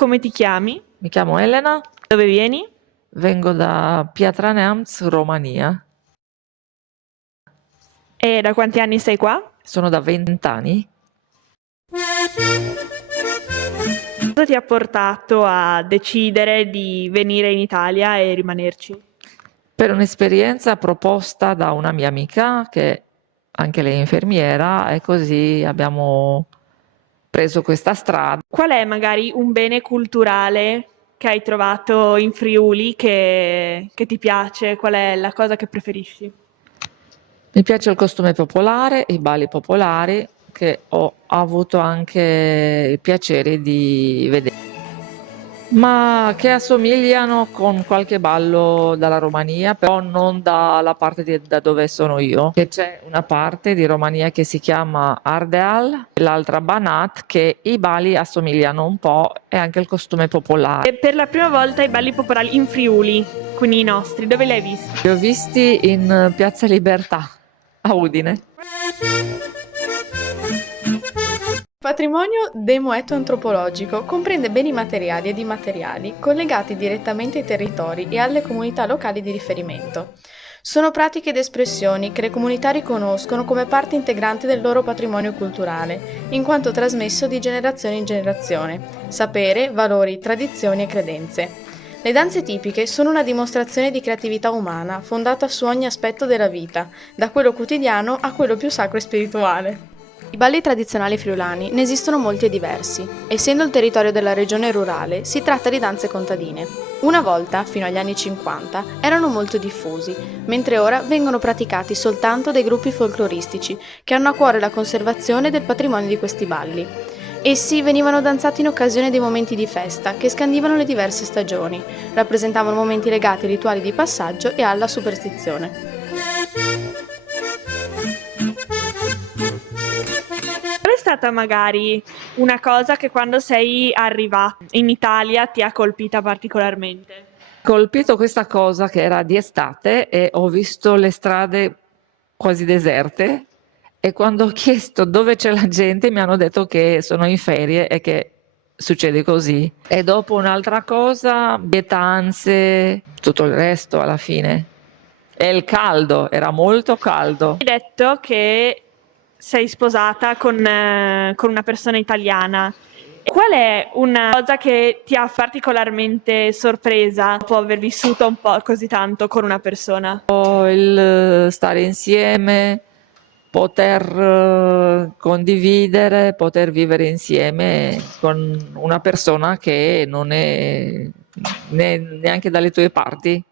come ti chiami? Mi chiamo Elena, Dove vieni? vengo da Piatra Neamț, Romania. E da quanti anni sei qua? Sono da 20 anni. Cosa ti ha portato a decidere di venire in Italia e rimanerci? Per un'esperienza proposta da una mia amica, che anche lei è infermiera, e così abbiamo preso questa strada. Qual è magari un bene culturale che hai trovato in Friuli che ti piace? Qual è la cosa che preferisci? Mi piace il costume popolare, i balli popolari, che ho avuto anche il piacere di vedere, ma che assomigliano con qualche ballo dalla Romania, però non dalla parte da dove sono io. Che c'è una parte di Romania che si chiama Ardeal e l'altra Banat, che i balli assomigliano un po' e anche il costume popolare. E per la prima volta i balli popolari in Friuli, quindi i nostri, dove li hai visti? Li ho visti in Piazza Libertà a Udine. Il patrimonio demo-etno-antropologico comprende beni materiali ed immateriali collegati direttamente ai territori e alle comunità locali di riferimento. Sono pratiche ed espressioni che le comunità riconoscono come parte integrante del loro patrimonio culturale, in quanto trasmesso di generazione in generazione, sapere, valori, tradizioni e credenze. Le danze tipiche sono una dimostrazione di creatività umana fondata su ogni aspetto della vita, da quello quotidiano a quello più sacro e spirituale. I balli tradizionali friulani ne esistono molti e diversi. Essendo il territorio della regione rurale, si tratta di danze contadine. Una volta, fino agli anni 50, erano molto diffusi, mentre ora vengono praticati soltanto dai gruppi folcloristici che hanno a cuore la conservazione del patrimonio di questi balli. Essi venivano danzati in occasione dei momenti di festa che scandivano le diverse stagioni, rappresentavano momenti legati ai rituali di passaggio e alla superstizione. Qual è stata magari una cosa che quando sei arrivata in Italia ti ha colpita particolarmente? Colpito questa cosa che era di estate e ho visto le strade quasi deserte e quando ho chiesto dove c'è la gente mi hanno detto che sono in ferie e che succede così. E dopo un'altra cosa, pietanze, tutto il resto alla fine. E il caldo, era molto caldo. Hai detto che sei sposata con una persona italiana. Qual è una cosa che ti ha particolarmente sorpresa dopo aver vissuto un po' così tanto con una persona? Il stare insieme, poter condividere, poter vivere insieme con una persona che non è neanche dalle tue parti.